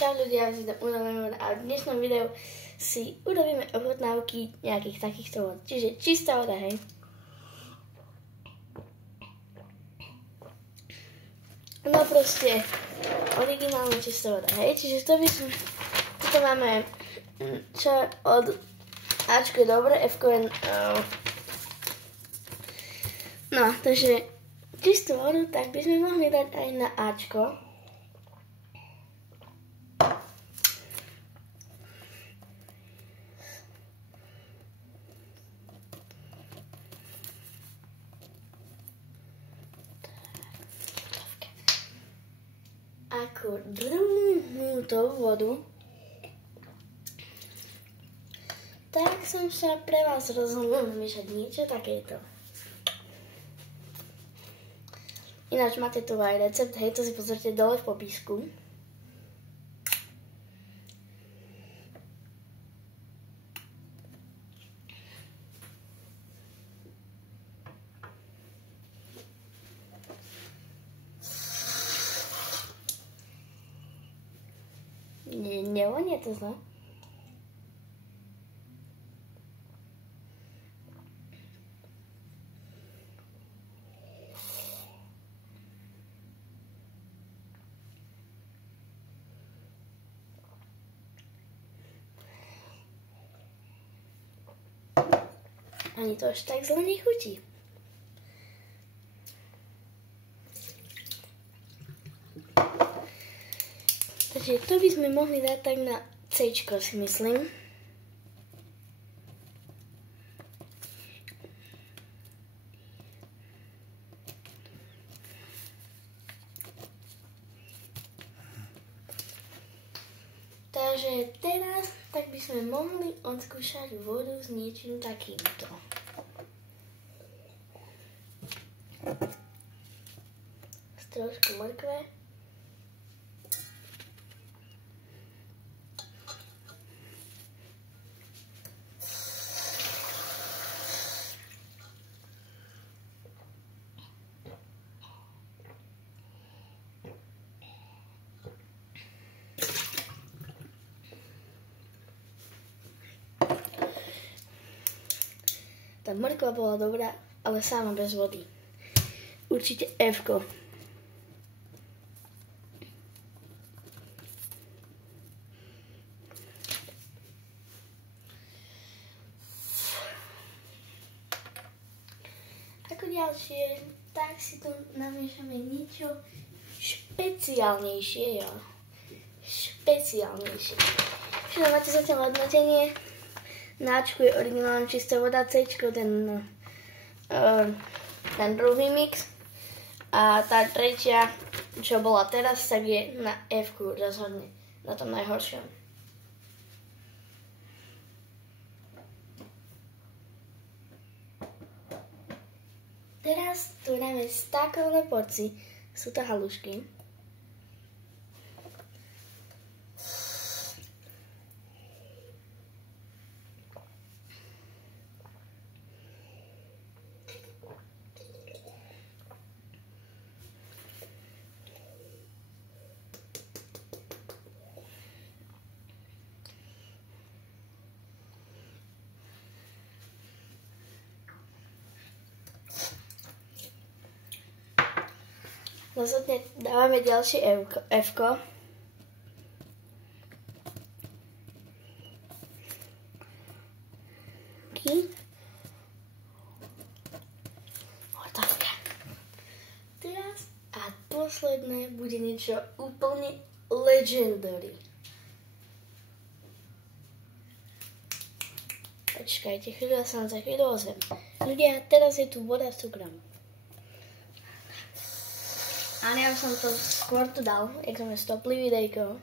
Čau ľudia, a v dnešnom videu si urobíme ochutnávky nejakých takýchto vod. Čiže čistá voda, hej. No proste originálna čistá voda, hej. Čiže to by som... Tuto máme čo od Ačko je dobre, Fko je... No, takže čistú vodu, tak by sme mohli dať aj na Ačko. Ako druhú vodu, tak som sa pre vás rozhodla vymiešať niečo takéto. Ináč máte tu aj recept, hej, to si pozrite dole v popisku. Nevonie to zle. Ani to až tak zle nechutí. Takže to by sme mohli dať tak na C-čko, si myslím. Takže teraz tak by sme mohli odskúšať vodu s niečím takýmto. S trošku mrkve. Tá mrkva bola dobrá, ale sama bez vody. Určite Fko. Ako ďalšie, tak si tu namiešame niečo špeciálnejšie, jo. Špeciálnejšie. Všetko máte zatiaľ hodnotenie. Na Ačku je originálna čistá voda, Cčko ten druhý mix a tá tretia, čo bola teraz, tak je na Fku rozhodne, na tom najhoršom. Teraz tu dáme stákové porci, sú to halušky. Následne dávame ďalšie Fko. Hotovka. Teraz a posledné bude niečo úplne legendary. Počkajte, chvíľu, ja sa vám za chvíľu ozvem. Ľudia, teraz je tu voda s cukrom. Ale ja som to skôr tu dal, jak sme stopli videjko.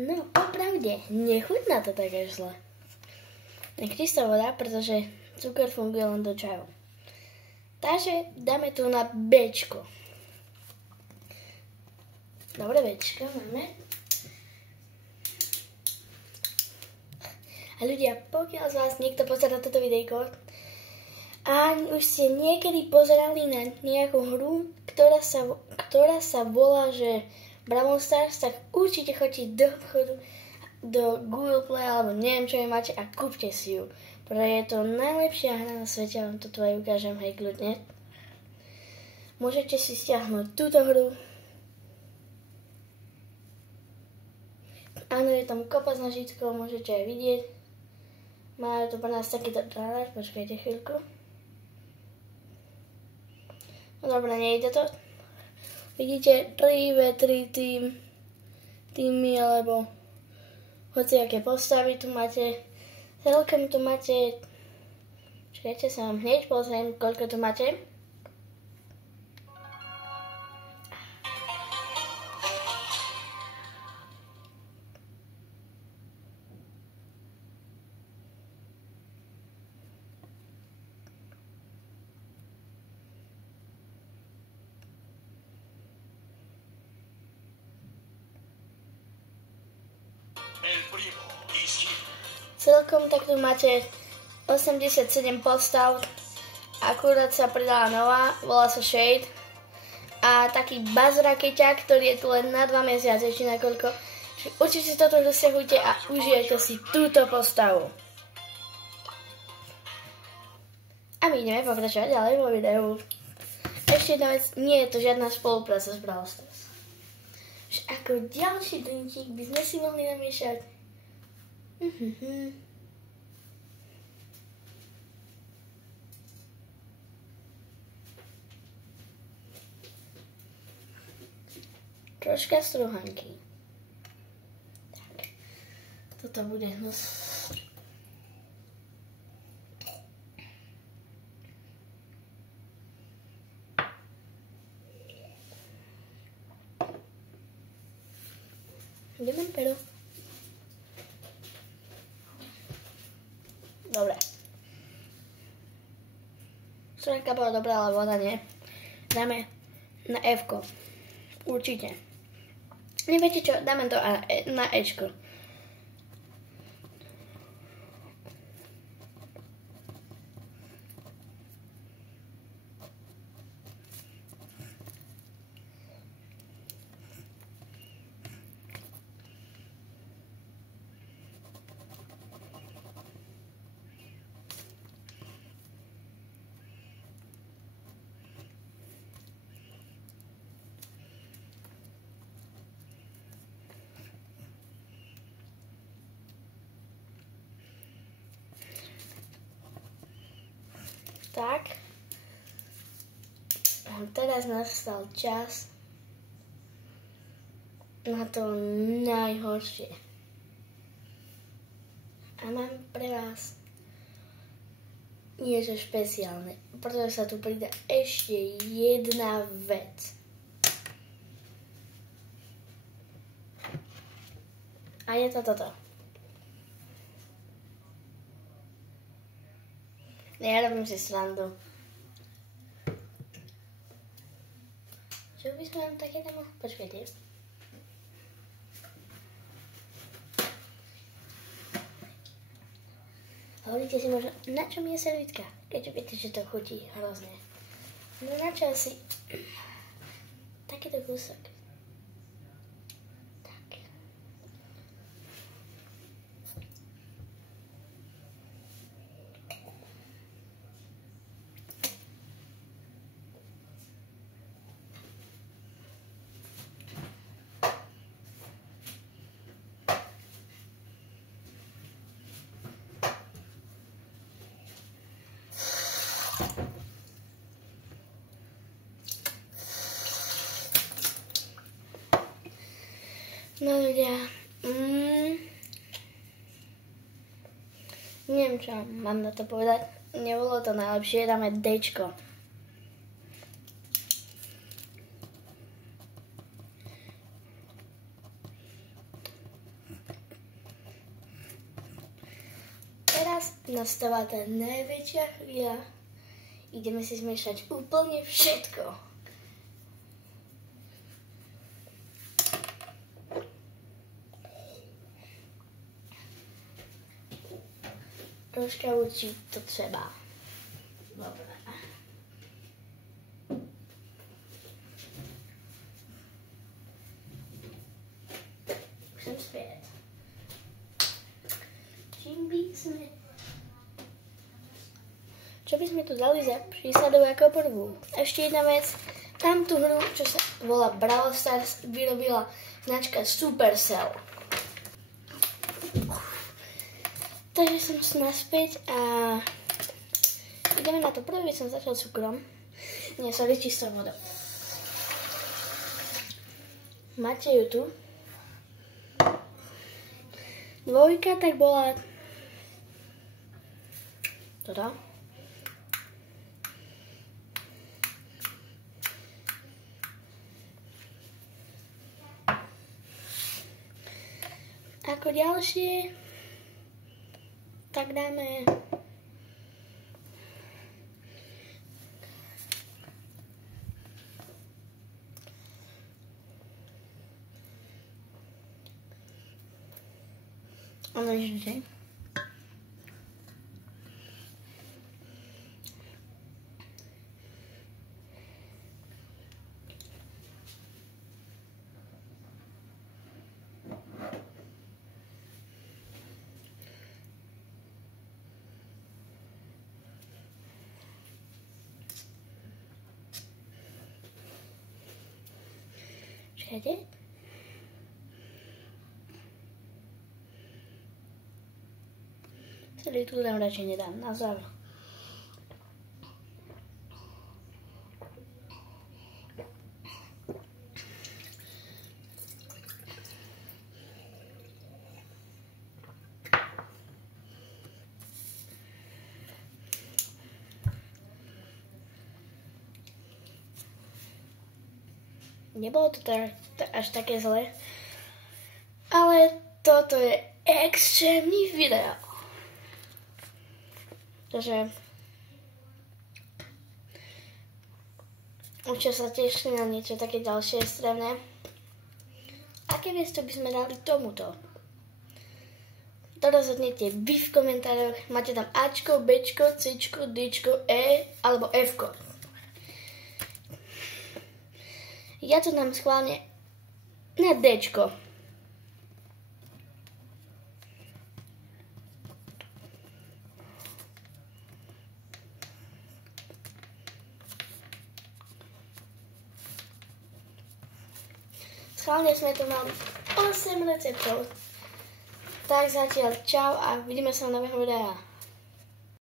No, popravde, nechutná to také zle. Je čistá voda, pretože cukor funguje len do čaju. Takže dáme tu na Bčko. Dobre, Bčko máme. A ľudia, pokiaľ z vás niekto pozerá toto videjko A už ste niekedy pozerali na nejakú hru, ktorá sa volá, že Brawl Stars, tak určite choďte do obchodu, do Google Play, alebo neviem, čo máte a kúpte si ju. Pretože je to najlepšia hra na svete, vám toto aj ukážem, hej, kľudne. Môžete si stiahnuť túto hru. Áno, je tam kopa z nožičkov, môžete aj vidieť. Majú tu pre nás takýto trailer, počkajte chvíľku. No dobre, nejde to. Vidíte 3v3 týmy, alebo hociaké postavy tu máte. Celkom tu máte, čakajte sa vám hneď pozriem, koľko tu máte. Celkom tak tu máte 87 postav, akurát sa pridala nová, volá sa Shade. A taký Buzz Rakeťák, ktorý je tu len na 2 mesiace, či nakoľko. Určite si toto dosiahujte a užijete si túto postavu. A my ideme pokračovať ďalej vo videu. Ešte jedna vec, nie je to žiadna spolupráca s Brawl Stars. Ako ďalší drinčík by sme si mohli namiešať troška struhanky. Tak, toto bude hnus. Ideme pero. Dobre. Struhanka bola dobrá, ale voda nie. Dáme na F-ko. Určite. Neviete čo, dáme to na Ečko. Tak. A teraz nastal čas na to najhoršie. A mám pre vás niečo špeciálne, pretože sa tu pridá ešte jedna vec. A je to toto. Ja robím si srandu. Čo by sme vám také tam mohli? Počkajte. Hovoríte si možno, na čo mi je servítka? Keďže viete, že to chutí hrozne. No na čo asi takéto kúsok. No ľudia, neviem čo mám na to povedať, nebolo to najlepšie, dáme Dčko. Teraz nastáva tá najväčšia chvíľa, ideme si zmiešať úplne všetko. Troška určite to treba. Dobre. Chcem späť. Čím by sme... Čo by sme tu dali za prísledok ako prvú? Ešte jedna vec. Tam tú hru, čo sa volá Brawl Stars, vyrobila značka Supercell. Takže som naspäť a ideme na to. Prvý som začal cukrom. Nie, sorry, čistou vodou. Máte ju tu. Dvojka tak bola toto. Ako ďalšie tak dáme ležite. Čekajte. Celý tu tam radšej nedám, na záver. Nebolo to až také zlé, ale toto je extrémny video. Takže určite sa teším na niečo také ďalšie extrémne. Aké miesto by sme dali tomuto? To rozhodnete vy v komentároch. Máte tam Ačko, Bčko, Cčko, Dčko, E alebo Fko. Ja to dám schválne na Dčko. Schválne sme tu mali 8 receptov. Tak zatiaľ čau a vidíme sa v nového videa.